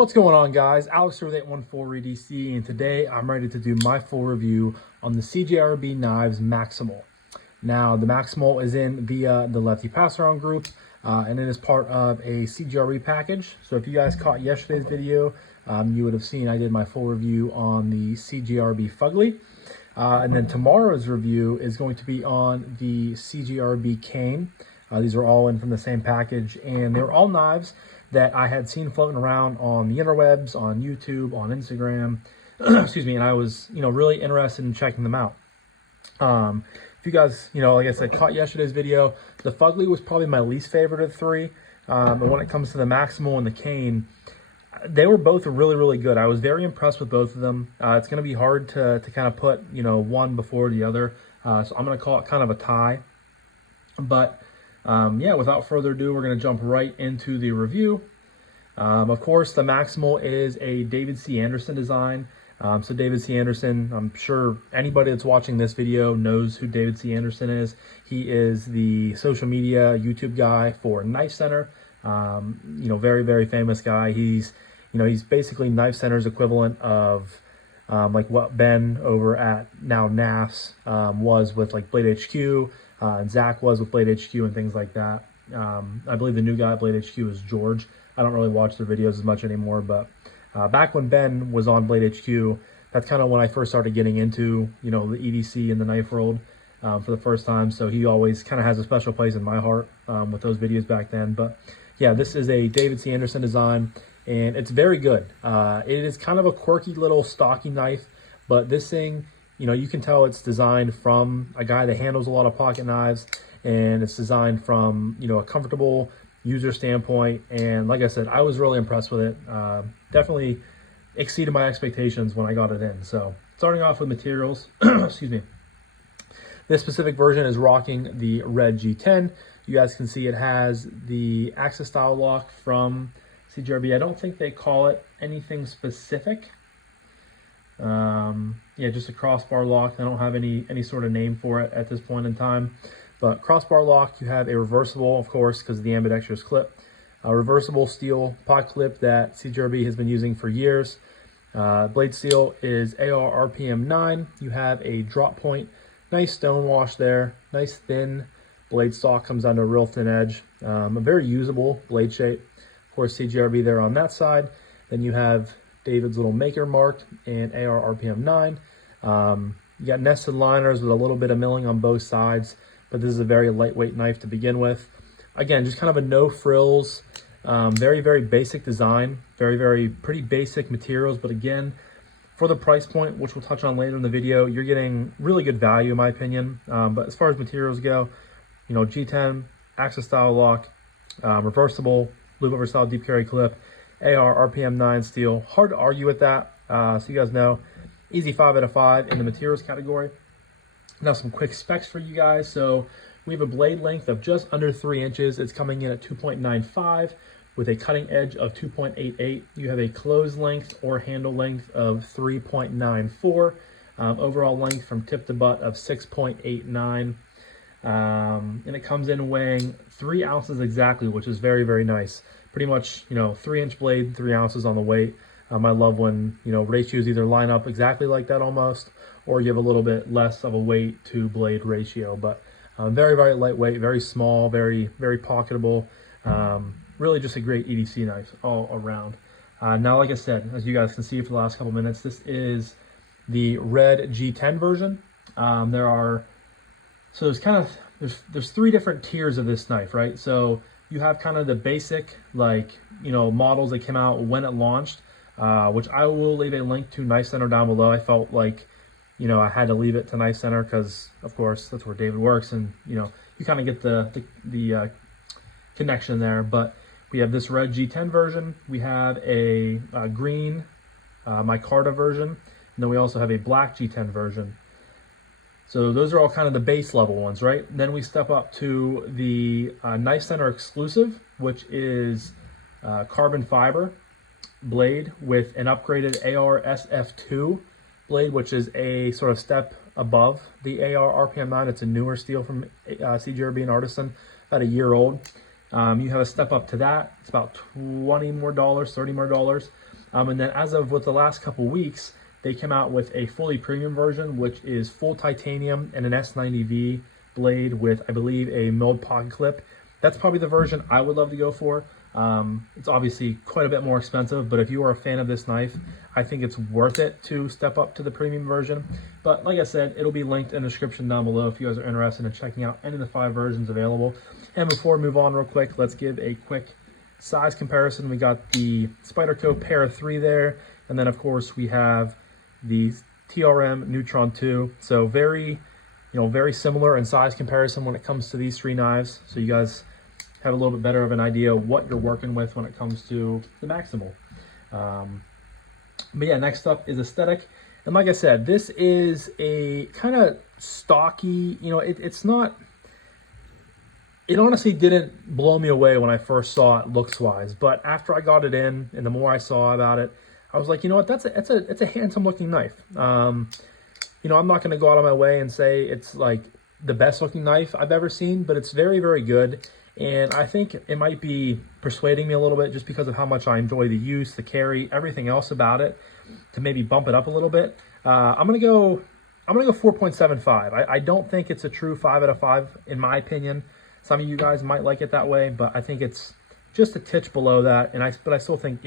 What's going on, guys? Alex here with 814 EDC, and today I'm ready to do my full review on the CJRB Knives Maximal. Now, the Maximal is in via the Lefty passaround group, and it is part of a CJRB package. So if you guys caught yesterday's video, you would have seen I did my full review on the CJRB Fugly. And then tomorrow's review is going to be on the CJRB Cane. These are all in from the same package, and they're all knives that I had seen floating around on the interwebs, on YouTube, on Instagram, excuse me, and I was, really interested in checking them out. If you guys, like I said, caught yesterday's video, the Fugly was probably my least favorite of the three. But when it comes to the Maximal and the Cane, they were both really, really good. I was very impressed with both of them. It's going to be hard to kind of put, one before the other. So I'm going to call it kind of a tie. But yeah, without further ado, we're going to jump right into the review. Of course, the Maximal is a David C. Anderson design. So David C. Anderson, I'm sure anybody that's watching this video knows who David C. Anderson is. He is the social media YouTube guy for Knife Center. Very, very famous guy. He's basically Knife Center's equivalent of like what Ben over at now NAS was with like Blade HQ. And Zach was with Blade HQ and things like that. I believe the new guy at Blade HQ is George. I don't really watch their videos as much anymore, but back when Ben was on Blade HQ, that's kind of when I first started getting into, the EDC and the knife world for the first time. So he always kind of has a special place in my heart with those videos back then. But yeah, this is a David C. Anderson design, and it's very good. It is kind of a quirky little stocky knife, but this thing, you can tell it's designed from a guy that handles a lot of pocket knives, and it's designed from, a comfortable user standpoint. And like I said, I was really impressed with it. Definitely exceeded my expectations when I got it in. So starting off with materials, excuse me. This specific version is rocking the red G10. You guys can see it has the Axis style lock from CJRB. I don't think they call it anything specific. Yeah, just a crossbar lock. I don't have any sort of name for it at this point in time, but crossbar lock. You have a reversible, of course, because of the ambidextrous clip, a reversible steel pot clip that CJRB has been using for years. Blade steel is AR RPM 9. You have a drop point, nice stone wash there, nice thin blade stock, comes down to a real thin edge, a very usable blade shape. Of course, CJRB there on that side. Then you have David's little maker mark and AR RPM 9. You got nested liners with a little bit of milling on both sides, but this is a very lightweight knife to begin with. Again, just kind of a no frills, very, very basic design, pretty basic materials. But again, for the price point, which we'll touch on later in the video, you're getting really good value in my opinion. But as far as materials go, G10, Axis style lock, reversible, loop over style deep carry clip, AR RPM 9 steel. Hard to argue with that. So you guys know, easy 5 out of 5 in the materials category. Now some quick specs for you guys. So we have a blade length of just under 3 inches. It's coming in at 2.95 with a cutting edge of 2.88. You have a close length or handle length of 3.94. Overall length from tip to butt of 6.89. And it comes in weighing 3 ounces exactly, which is very, very nice. Pretty much, 3-inch blade, 3 ounces on the weight. I love when, ratios either line up exactly like that almost, or you have a little bit less of a weight to blade ratio. But very, very lightweight, very small, very, very pocketable. Really just a great EDC knife all around. Now, like I said, as you guys can see for the last couple minutes, this is the red G10 version. So there's 3 different tiers of this knife, right? So you have kind of the basic, models that came out when it launched, which I will leave a link to Knife Center down below. I felt like, I had to leave it to Knife Center because, of course, that's where David works, and, you kind of get the connection there. But we have this red G10 version. We have a green micarta version, and then we also have a black G10 version. So those are all kind of the base level ones, right? Then we step up to the Knife Center exclusive, which is carbon fiber blade with an upgraded AR SF2 blade, which is a sort of step above the AR RPM 9. It's a newer steel from CJRB and Artisan, about a year old. You have a step up to that. It's about $20 more, $30 more. And then as of with the last couple weeks, they came out with a fully premium version, which is full titanium and an S90V blade with, I believe, a milled pocket clip. That's probably the version I would love to go for. It's obviously quite a bit more expensive, but if you are a fan of this knife, I think it's worth it to step up to the premium version. But like I said, it'll be linked in the description down below if you guys are interested in checking out any of the 5 versions available. And before we move on real quick, let's give a quick size comparison. We got the Spyderco Para 3 there, and then of course we have the TRM Neutron 2. So very similar in size comparison when it comes to these 3 knives. So you guys have a little bit better of an idea of what you're working with when it comes to the Maximal. But yeah, next up is aesthetic. And like I said, this is a kind of stocky, it's not, it honestly didn't blow me away when I first saw it looks-wise. But after I got it in and the more I saw about it, I was like, you know what, it's a handsome looking knife. I'm not going to go out of my way and say it's like the best looking knife I've ever seen, but it's very, very good. And I think it might be persuading me a little bit just because of how much I enjoy the use, the carry, everything else about it, to maybe bump it up a little bit. I'm gonna go 4.75. I don't think it's a true 5 out of 5 in my opinion. Some of you guys might like it that way, but I think it's just a titch below that. But I still think,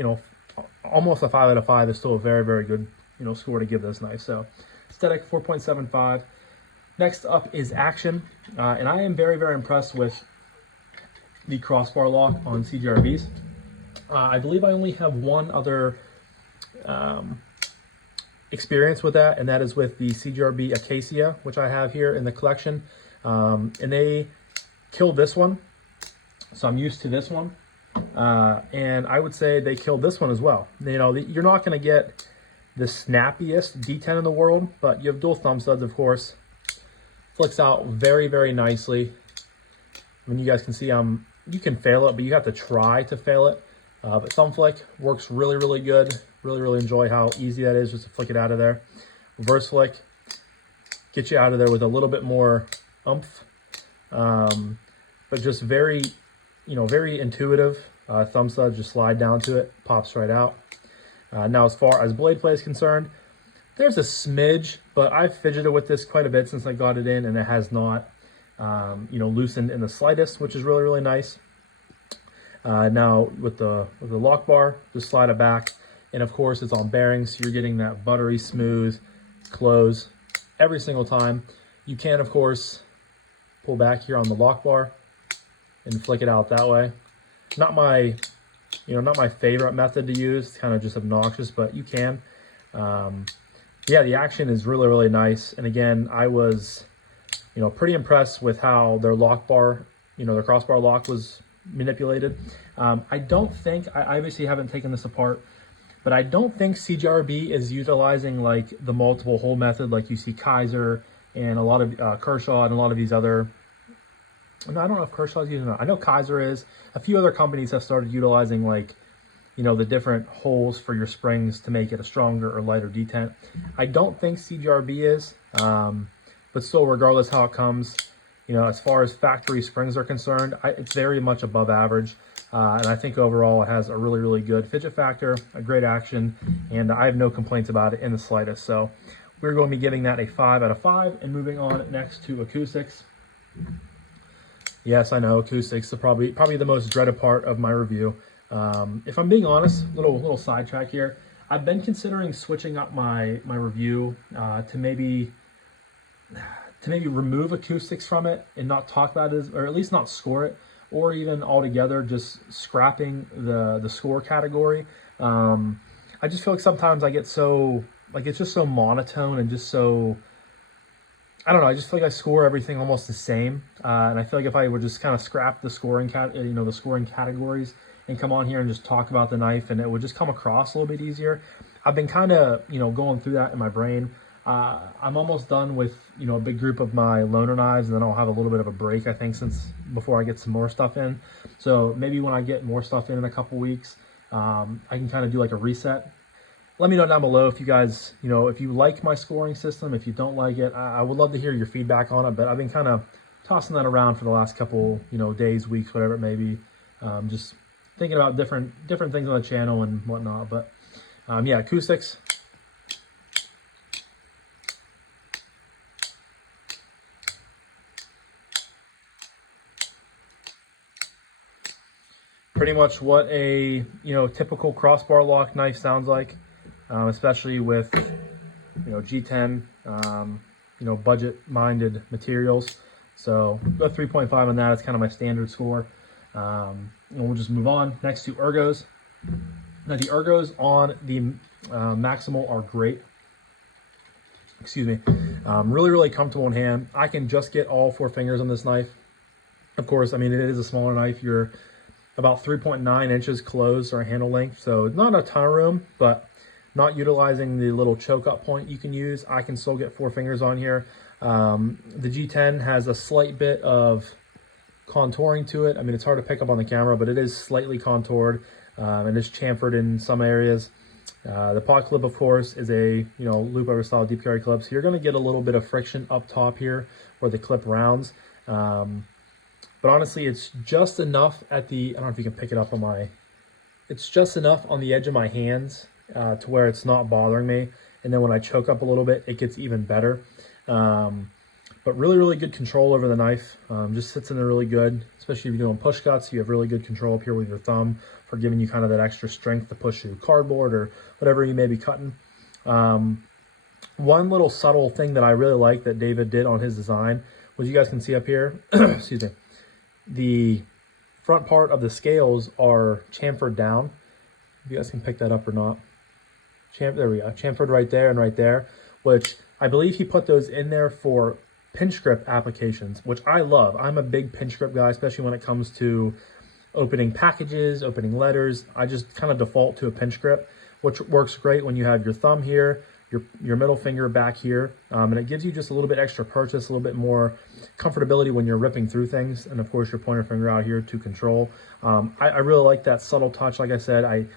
almost a 5 out of 5 is still a very, very good, score to give this knife. So aesthetic 4.75. Next up is action, and I am very, very impressed with the crossbar lock on CJRBs. I believe I only have one other experience with that, and that is with the CJRB Acacia, which I have here in the collection. And they killed this one, so I'm used to this one. And I would say they killed this one as well. You're not going to get the snappiest D10 in the world, but you have dual thumb studs, of course. Flicks out very, very nicely. I mean, you guys can see you can fail it, but you have to try to fail it. But thumb flick works really, really good. Really, really enjoy how easy that is just to flick it out of there. Reverse flick, get you out of there with a little bit more oomph. But just very, very intuitive. Thumb stud, just slide down to it, pops right out. Now, as far as blade play is concerned, there's a smidge, but I've fidgeted with this quite a bit since I got it in, and it has not loosened in the slightest, which is really, really nice. Now with the lock bar, just slide it back, and of course it's on bearings, so you're getting that buttery smooth close every single time. You can, of course, pull back here on the lock bar and flick it out that way. Not my favorite method to use. It's kind of just obnoxious, but you can. Yeah, the action is really, really nice. And again, I was pretty impressed with how their lock bar, their crossbar lock was manipulated. I don't think, I obviously haven't taken this apart, but I don't think CJRB is utilizing like the multiple hole method like you see Kaiser and a lot of Kershaw and a lot of these other, I don't know if Kershaw's using it. I know Kaiser is. A few other companies have started utilizing like, the different holes for your springs to make it a stronger or lighter detent. I don't think CJRB is. But still, regardless how it comes, as far as factory springs are concerned, it's very much above average. And I think overall it has a really, really good fidget factor, a great action, and I have no complaints about it in the slightest. So we're going to be giving that a 5 out of 5 and moving on next to acoustics. Yes, I know, acoustics are probably the most dreaded part of my review. If I'm being honest, little sidetrack here, I've been considering switching up my review to maybe remove acoustics from it and not talk about it, or at least not score it, or even altogether just scrapping the score category. I just feel like sometimes I get so, it's just so monotone and just so, I don't know, I just feel like I score everything almost the same. And I feel like if I would just kind of scrap the scoring the scoring categories and come on here and just talk about the knife, and it would just come across a little bit easier. I've been kind of, going through that in my brain. I'm almost done with, a big group of my loaner knives, and then I'll have a little bit of a break, I think, before I get some more stuff in. So maybe when I get more stuff in a couple weeks, I can kind of do like a reset. Let me know down below if you guys, if you like my scoring system. If you don't like it, I would love to hear your feedback on it, but I've been kind of tossing that around for the last couple, days, weeks, whatever it may be. Just thinking about different things on the channel and whatnot. But Yeah, acoustics. Pretty much what a typical crossbar lock knife sounds like, especially with G10 budget-minded materials. So go 3.5 on that. It's kind of my standard score. And we'll just move on next to ergos. Now the ergos on the Maximal are great. Excuse me. Really comfortable in hand. I can just get all 4 fingers on this knife. Of course, I mean, it is a smaller knife. You're about 3.9 inches closed or handle length, so not a ton of room, but not utilizing the little choke up point you can use. I can still get 4 fingers on here. The G10 has a slight bit of contouring to it. I mean, it's hard to pick up on the camera, but it is slightly contoured and is chamfered in some areas. The pot clip, of course, is a loop over style deep carry clip, so you're going to get a little bit of friction up top here where the clip rounds. But honestly, it's just enough at the, I don't know if you can pick it up on my, it's just enough on the edge of my hands to where it's not bothering me. And then when I choke up a little bit, it gets even better. But really good control over the knife. Just sits in there really good, especially if you're doing push cuts. You have really good control up here with your thumb for giving you kind of that extra strength to push through cardboard or whatever you may be cutting. One little subtle thing that I really like that David did on his design was, you guys can see up here, excuse me, the front part of the scales are chamfered down. If you guys can pick that up or not. There we go. Chamfered right there and right there, which I believe he put those in there for pinch grip applications, which I love. I'm a big pinch grip guy, especially when it comes to opening packages, opening letters. I just kind of default to a pinch grip, which works great when you have your thumb here, your middle finger back here, and it gives you just a little bit extra purchase, a little bit more comfortability when you're ripping through things, and of course your pointer finger out here to control. I really like that subtle touch. Like I said,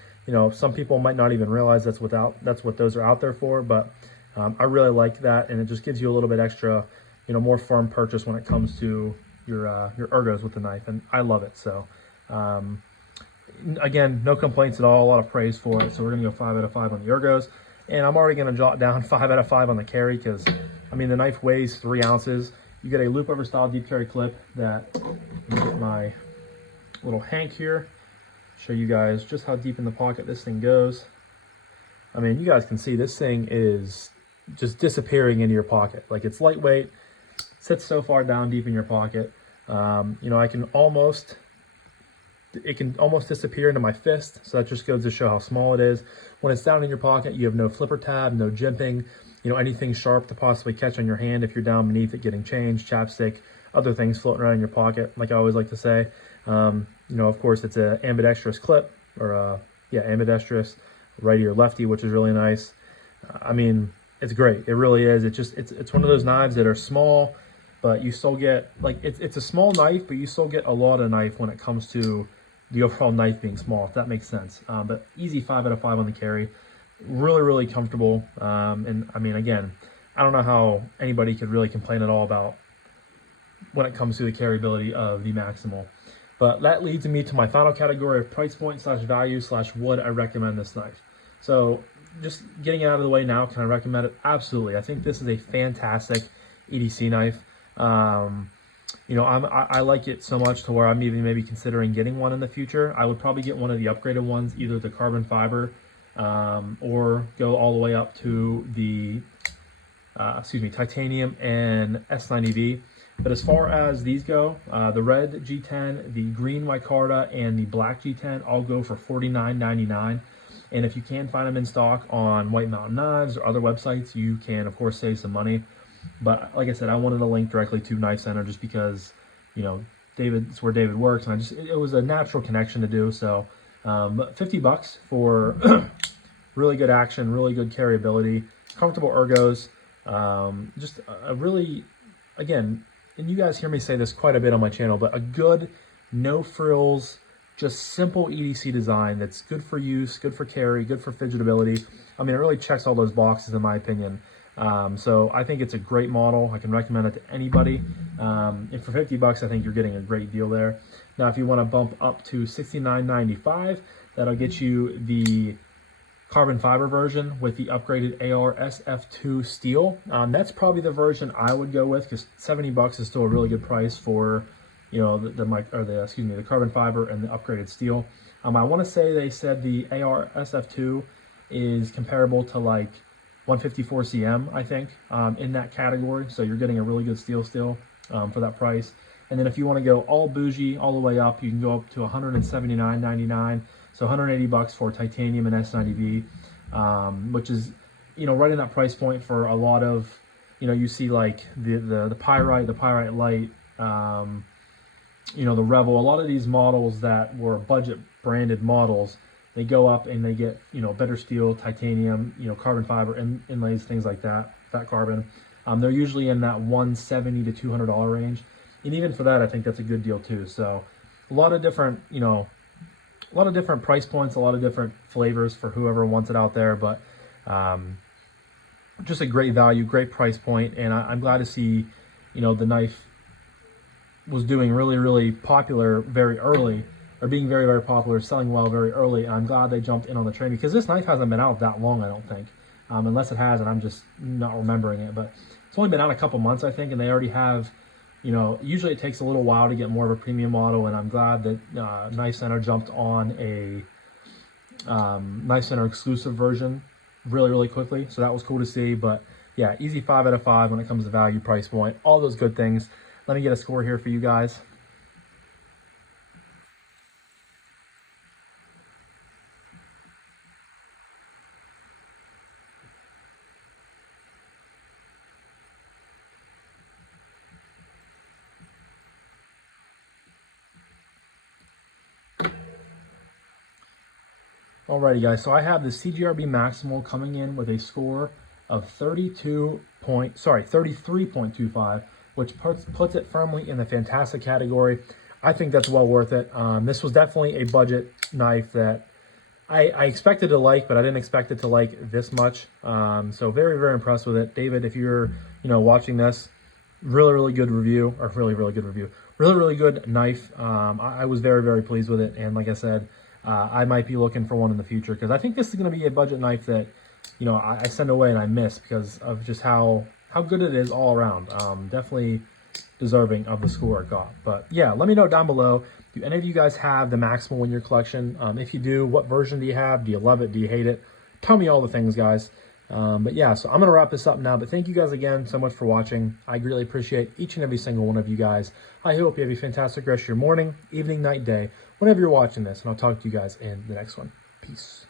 some people might not even realize that's what those are out there for, but I really like that, and it just gives you a little bit extra, more firm purchase when it comes to your ergos with the knife, and I love it. So again, no complaints at all, a lot of praise for it. So we're gonna go 5 out of 5 on the ergos. And I'm already going to jot down 5 out of 5 on the carry because, I mean, the knife weighs 3 ounces. You get a loop over style deep carry clip that, let me get my little hank here, show you guys just how deep in the pocket this thing goes. I mean, you guys can see this thing is just disappearing into your pocket. Like, it's lightweight, sits so far down deep in your pocket. It can almost disappear into my fist, so that just goes to show how small it is. When it's down in your pocket, you have no flipper tab, no jimping, anything sharp to possibly catch on your hand if you're down beneath it getting change, chapstick, other things floating around in your pocket, like I always like to say. Of course, it's an ambidextrous clip, or ambidextrous, righty or lefty, which is really nice. I mean, it's great. It really is. It's one of those knives that are small, but you still get, like, it's a small knife, but you still get a lot of knife when it comes to the overall knife being small, if that makes sense. But easy 5 out of 5 on the carry. Really comfortable. And I mean, again, I don't know how anybody could really complain at all about when it comes to the carryability of the Maximal. But that leads me to my final category of price point / value / would I recommend this knife. So just getting out of the way now, can I recommend it? Absolutely. I think this is a fantastic EDC knife. I like it so much to where I'm even maybe considering getting one in the future. I would probably get one of the upgraded ones, either the carbon fiber or go all the way up to the titanium and S90V. But as far as these go, the red G10, the green micarta, and the black G10 all go for $49.99. And if you can find them in stock on White Mountain Knives or other websites, you can, of course, save some money. But like I said, I wanted to link directly to Knife Center just because, it's where David works, and it was a natural connection to do. So, but $50 for really good action, really good carryability, comfortable ergos, just a really, again, and you guys hear me say this quite a bit on my channel, but a good, no frills, just simple EDC design that's good for use, good for carry, good for fidgetability. I mean, it really checks all those boxes in my opinion. So I think it's a great model. I can recommend it to anybody. And for $50, I think you're getting a great deal there. Now, if you want to bump up to $69.95, that'll get you the carbon fiber version with the upgraded AR-SF2 steel. That's probably the version I would go with, because $70 is still a really good price for, you know, the carbon fiber and the upgraded steel. I want to say they said the AR-SF2 is comparable to like 154 cm, I think, in that category. So you're getting a really good steel still for that price. And then if you want to go all bougie all the way up, you can go up to $179.99. So $180 for titanium and S90V, which is, you know, right in that price point for a lot of, you know, you see like the Pyrite Light, you know, the Rebel. A lot of these models that were budget branded models, they go up and they get, you know, better steel, titanium, you know, carbon fiber inlays, things like that, fat carbon. They're usually in that $170 to $200 range, and even for that, I think that's a good deal too. So a lot of different, you know, a lot of different price points, a lot of different flavors for whoever wants it out there, but just a great value, great price point, and I'm glad to see, you know, the knife was doing really popular very early, or being very popular, selling well very early, and I'm glad they jumped in on the train, because this knife hasn't been out that long, I don't think, unless it has and I'm just not remembering it, but it's only been out a couple months, I think, and they already have, you know, usually it takes a little while to get more of a premium model, and I'm glad that Knife Center jumped on a Knife Center exclusive version really quickly, so that was cool to see. But yeah, easy 5 out of 5 when it comes to value, price point, all those good things. Let me get a score here for you guys. Alrighty guys, so I have the CJRB Maximal coming in with a score of 33.25, which puts it firmly in the fantastic category. I think that's well worth it. This was definitely a budget knife that I expected to like, but I didn't expect it to like this much. So very impressed with it. David, if you're, you know, watching this, really good review, or really good review, really good knife. I was very pleased with it, and like I said, I might be looking for one in the future, because I think this is going to be a budget knife that, you know, I send away and I miss because of just how good it is all around. Definitely deserving of the score it got. But yeah, let me know down below, do any of you guys have the Maximal in your collection? If you do, what version do you have? Do you love it? Do you hate it? Tell me all the things, guys. But yeah, so I'm going to wrap this up now, but thank you guys again so much for watching. I greatly appreciate each and every single one of you guys. I hope you have a fantastic rest of your morning, evening, night, day, whenever you're watching this, and I'll talk to you guys in the next one. Peace.